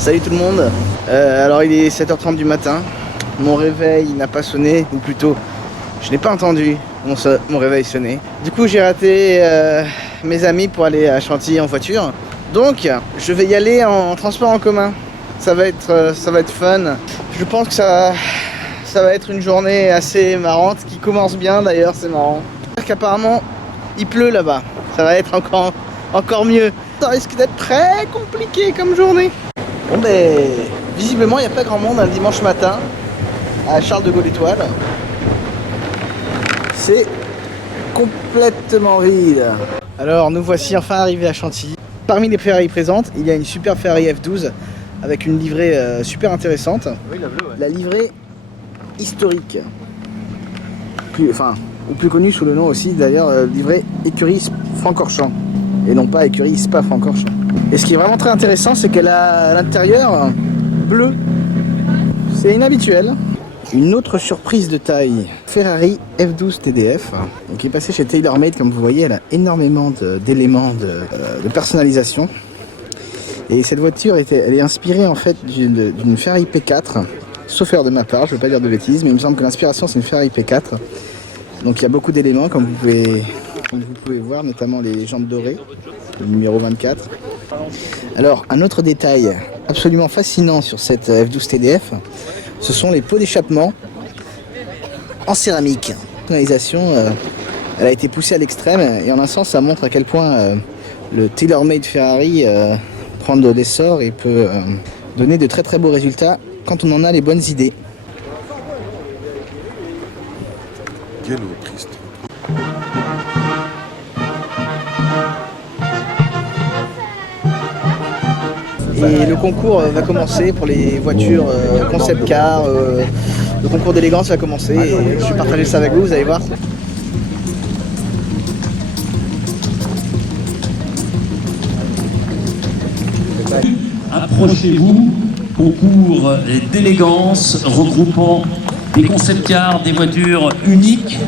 Salut tout le monde. Alors il est 7h30 du matin. Mon réveil n'a pas sonné, ou plutôt je n'ai pas entendu mon réveil sonner. Du coup j'ai raté mes amis pour aller à Chantilly en voiture. Donc je vais y aller en transport en commun. Ça va être fun. Je pense que ça va être une journée assez marrante, qui commence bien d'ailleurs, c'est marrant. Apparemment il pleut là-bas. Ça va être encore mieux. Ça risque d'être très compliqué comme journée. Bon ben, visiblement il n'y a pas grand monde un dimanche matin à Charles de Gaulle Étoile. C'est complètement vide. Alors nous voici enfin arrivés à Chantilly. Parmi les Ferrari présentes, il y a une super Ferrari F12 avec une livrée super intéressante. Oui, la bleue, ouais. La livrée historique. Ou plus connue sous le nom aussi d'ailleurs, livrée écurie Francorchamps. Et non pas écurie Spa Francorchamps. Et ce qui est vraiment très intéressant, c'est qu'elle a à l'intérieur bleu. C'est inhabituel. Une autre surprise de taille, Ferrari F12 TDF, qui est passée chez TaylorMade. Comme vous voyez, elle a énormément d'éléments de personnalisation. Et cette voiture, elle est inspirée en fait d'une Ferrari P4, sauf erreur de ma part, je ne veux pas dire de bêtises, mais il me semble que l'inspiration c'est une Ferrari P4. Donc il y a beaucoup d'éléments, comme vous pouvez voir, notamment les jantes dorées, le numéro 24. Alors, un autre détail absolument fascinant sur cette F12 TDF, ce sont les pots d'échappement en céramique. La personnalisation, elle a été poussée à l'extrême, et en un sens, ça montre à quel point le TaylorMade Ferrari prend de l'essor et peut donner de très très beaux résultats quand on en a les bonnes idées. Quelle eau triste. Et le concours va commencer pour les voitures concept car. Le concours d'élégance va commencer et je vais partager ça avec vous, vous allez voir. Approchez-vous, concours d'élégance regroupant des concept cars, des voitures uniques.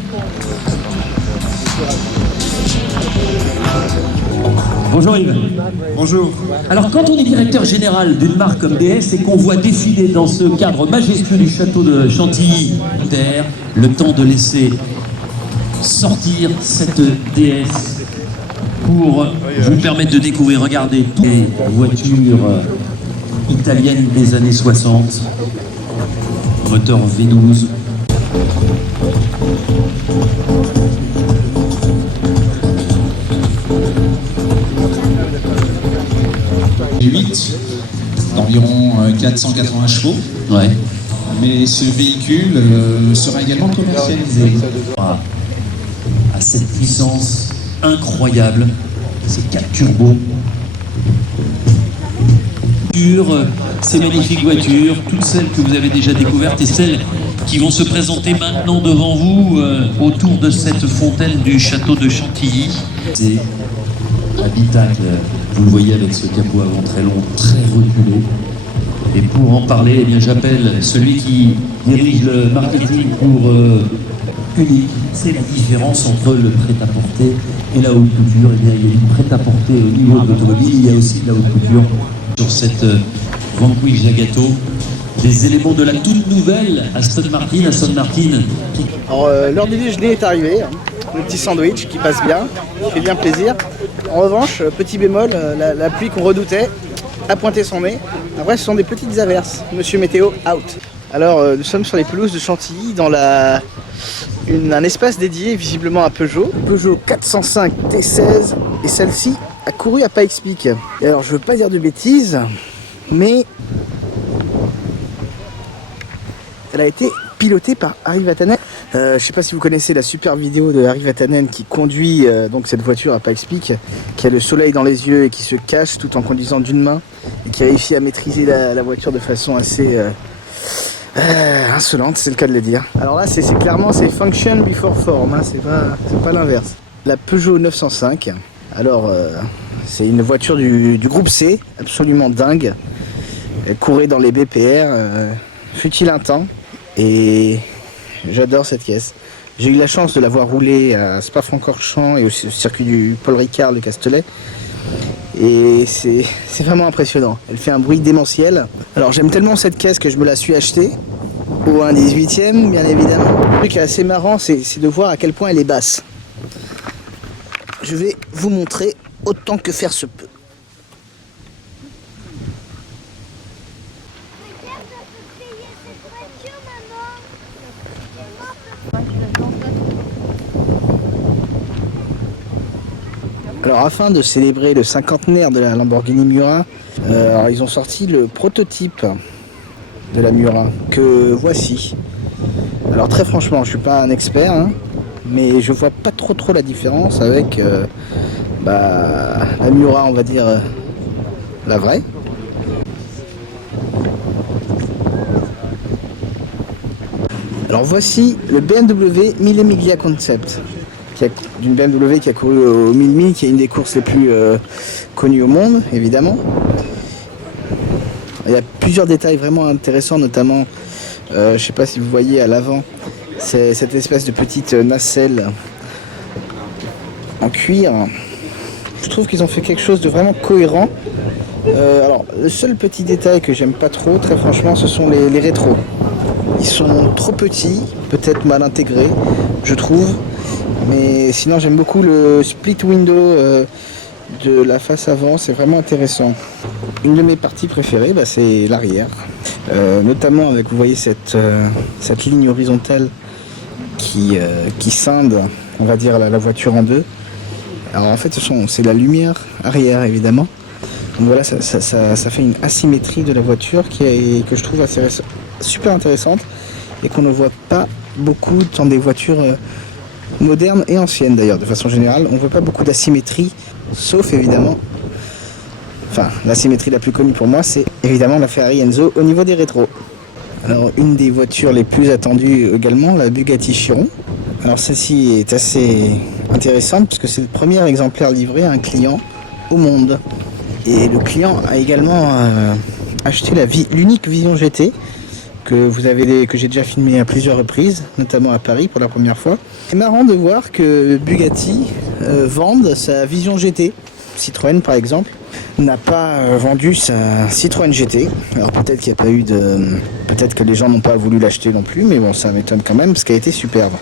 Bonjour Yves. Bonjour. Alors quand on est directeur général d'une marque comme DS et qu'on voit défiler dans ce cadre majestueux du château de Chantilly, le temps de laisser sortir cette DS pour vous permettre de découvrir, regardez, toutes les voitures italiennes des années 60, moteur V12. D'environ 480 chevaux. Ouais. Mais ce véhicule sera également commercialisé. À cette puissance incroyable, ces 4 turbos. Ces magnifiques voitures, toutes celles que vous avez déjà découvertes et celles qui vont se présenter maintenant devant vous autour de cette fontaine du château de Chantilly. C'est l'habitacle, vous le voyez avec ce capot avant très long, très reculé. Et pour en parler, eh bien, j'appelle celui qui dirige le marketing pour Unique. C'est la différence entre le prêt-à-porter et la haute couture. Eh bien, il y a du prêt-à-porter au niveau de l'automobile, il y a aussi de la haute couture. Sur cette Vanquish Zagato, des éléments de la toute nouvelle Aston Martin. Alors l'heure du déjeuner est arrivée, hein. Le petit sandwich qui passe bien, qui fait bien plaisir. En revanche, petit bémol, la pluie qu'on redoutait a pointé son nez. Après ce sont des petites averses, monsieur météo out. Alors nous sommes sur les pelouses de Chantilly dans un espace dédié visiblement à Peugeot 405 T16, et celle-ci a couru à Pikes-Peak. Et alors je veux pas dire de bêtises, mais elle a été pilotée par Harry Vatanen. Je sais pas si vous connaissez la super vidéo de Harry Vatanen qui conduit donc cette voiture à Pikes-Peak, qui a le soleil dans les yeux et qui se cache tout en conduisant d'une main, et qui a réussi à maîtriser la voiture de façon assez insolente, c'est le cas de le dire. Alors là c'est clairement function before form, hein, c'est pas l'inverse. La Peugeot 905, alors c'est une voiture du groupe C, absolument dingue. Elle courait dans les BPR, fut-il un temps, et j'adore cette caisse. J'ai eu la chance de l'avoir roulée à Spa Francorchamps et au circuit du Paul Ricard de Castellet. Et c'est vraiment impressionnant. Elle fait un bruit démentiel. Alors j'aime tellement cette caisse que je me la suis achetée au 1/18e, bien évidemment. Le truc qui est assez marrant, c'est de voir à quel point elle est basse. Je vais vous montrer autant que faire se peut. Alors afin de célébrer le cinquantenaire de la Lamborghini Miura, alors ils ont sorti le prototype de la Miura que voici. Alors très franchement, je suis pas un expert, hein, mais je vois pas trop la différence avec la Miura, on va dire la vraie. Alors voici le BMW 1000 Miglia Concept, d'une BMW qui a couru au 1000 milles, qui est une des courses les plus connues au monde, évidemment. Il y a plusieurs détails vraiment intéressants, notamment, je ne sais pas si vous voyez à l'avant, c'est cette espèce de petite nacelle en cuir. Je trouve qu'ils ont fait quelque chose de vraiment cohérent. Alors, le seul petit détail que j'aime pas trop, très franchement, ce sont les rétros. Ils sont trop petits, peut-être mal intégrés, je trouve. Mais sinon, j'aime beaucoup le split window de la face avant, c'est vraiment intéressant. Une de mes parties préférées, c'est l'arrière. Notamment avec, vous voyez, cette ligne horizontale qui scinde, on va dire, la voiture en deux. Alors en fait, c'est la lumière arrière, évidemment. Donc voilà, ça fait une asymétrie de la voiture que je trouve super intéressante et qu'on ne voit pas beaucoup dans des voitures modernes et anciennes d'ailleurs. De façon générale, on ne voit pas beaucoup d'asymétrie, sauf évidemment, l'asymétrie la plus connue pour moi, c'est évidemment la Ferrari Enzo au niveau des rétros. Alors une des voitures les plus attendues également, la Bugatti Chiron. Alors celle-ci est assez intéressante puisque c'est le premier exemplaire livré à un client au monde. Et le client a également acheté l'unique Vision GT que j'ai déjà filmé à plusieurs reprises, notamment à Paris pour la première fois. C'est marrant de voir que Bugatti vende sa Vision GT. Citroën par exemple n'a pas vendu sa Citroën GT. Alors peut-être qu'il n'y a pas eu peut-être que les gens n'ont pas voulu l'acheter non plus, mais bon, ça m'étonne quand même parce qu'elle a été superbe.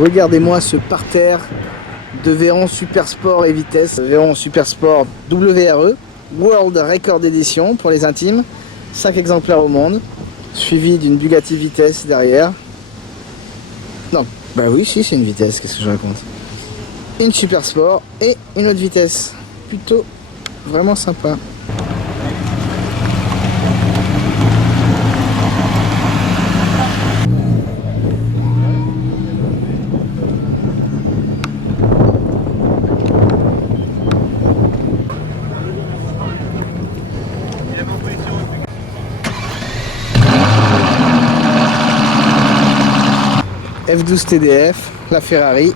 Regardez-moi ce parterre de Veyron Super Sport et vitesse. Veyron Super Sport WRE, World Record Edition pour les intimes. 5 exemplaires au monde, suivi d'une Bugatti Vitesse derrière. Non, bah oui, si, c'est une vitesse, qu'est-ce que je raconte. Une Super Sport et une autre vitesse. Plutôt vraiment sympa. F12 TDF, la Ferrari.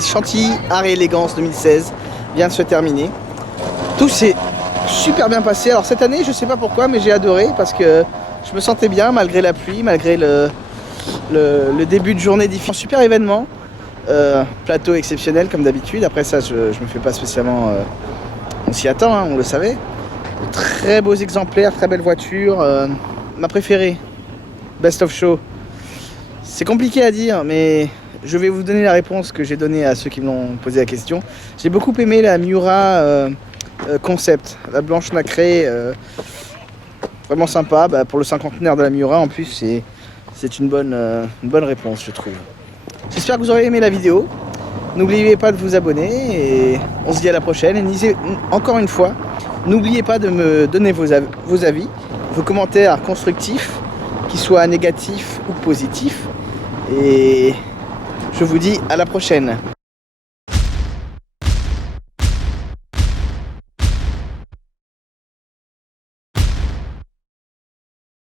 Chantilly Art et Élégance 2016 vient de se terminer. Tout s'est super bien passé. Alors cette année, je sais pas pourquoi, mais j'ai adoré parce que je me sentais bien malgré la pluie, malgré le début de journée difficile. Super événement, plateau exceptionnel comme d'habitude. Après ça, je me fais pas spécialement... on s'y attend, hein, on le savait. Très beaux exemplaires, très belle voiture. Ma préférée, Best of Show. C'est compliqué à dire, mais je vais vous donner la réponse que j'ai donnée à ceux qui me l'ont posé la question. J'ai beaucoup aimé la Miura Concept, la blanche nacrée, vraiment sympa. Bah, pour le cinquantenaire de la Miura, en plus, c'est une bonne réponse, je trouve. J'espère que vous aurez aimé la vidéo. N'oubliez pas de vous abonner et on se dit à la prochaine. Et encore une fois, n'oubliez pas de me donner vos avis, vos commentaires constructifs, qu'ils soient négatifs ou positifs. Et je vous dis à la prochaine.